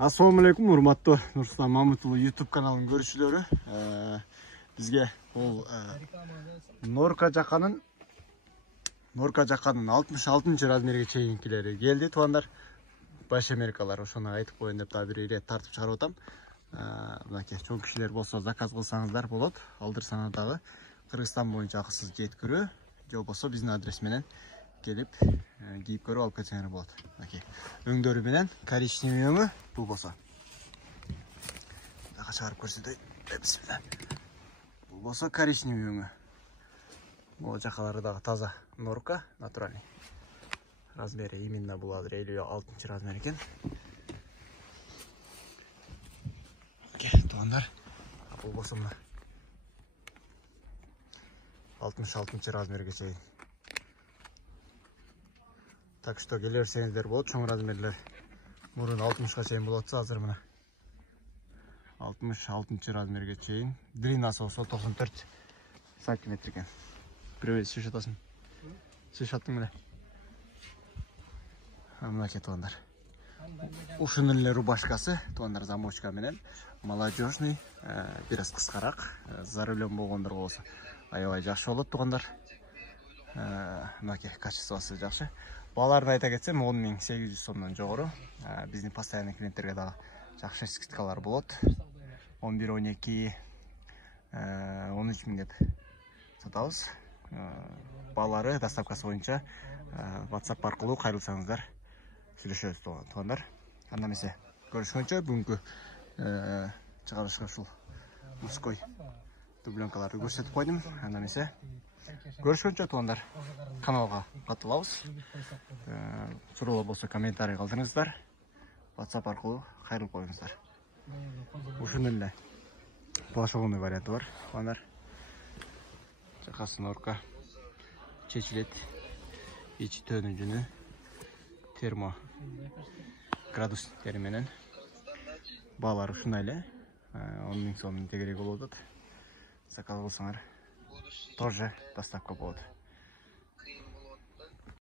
Assalamu alaikum, урматтуу Нурсултан Мамытұлы YouTube каналының көрүүчүлөрү. Бизге бул Норка жаканын 66 размерге чейинкилери келди, туугандар. Баш америкалар ошону айтып коеюн деп да бир ирет тартып чыгарып атам. Мынакей чоң кишилер болсо заказ кылсаңыздар болот. Алдырсаңар дагы Кыргызстан боюнча акысыз жеткирүү, же болбосо биздин адрес менен келип кийип көрүп алып кетсеңер болот. Мынакей өңдөрү менен коричневый өңү бул болсо. Дагы чыгарып көрсөтөйүн. Бисмилла. Бул болсо коричневый өңү. Бул жакалары дагы таза норка, натуральный. Размери именно бул азыр 56 размер экен. Туугандар, бул болсо мына 66 размерге чейин. Так что келе берсеңиздер болот, чоң размерлер. Мурун 60га чейин болотса, азыр мына 66 размерге чейин. Длинасы болсо 94 сантиметр экен. Привет, сүш атасың? Сүш аттың беле? Мынакей туугандар. Ушунун эле рубашкасы, туугандар, замочка менен, молодежный, бир аз кыскараак, за рулем болгондор болсо аябай жакшы болот, туугандар. Мынакей качествосы жакшы. Балаларын айта кетсем 10.800 сомдон жогору. Биздин постоянный клиенттерге дагы жакшы скидкалар болот. 11, 12, 13 миң деп сатабыз. Балалары доставкасы боюнча WhatsApp аркылуу кайрылсаңыздар сүйлөшөбүз, туугандар. Анда эмесе көрүшкөнчө бүгүнкү чыгарышка ушул мужской дубленкаларды көрсөтүп койдум. Анда эмесе көрүшкөнчө, туугандар, каналга катылабыз. Суроолор болсо комментарий калтырыңыздар. WhatsApp аркылуу кайрылып коюңуздар. Ушунун эле пошогонный варианты бар, туугандар. Жакасы норка чечилет. Ичи төнү жүнү термо градустери менен. Баалар ушундай эле 10 миң сомдун тегереги болуп атат. Заказ кылсаңар тоже доставка болот.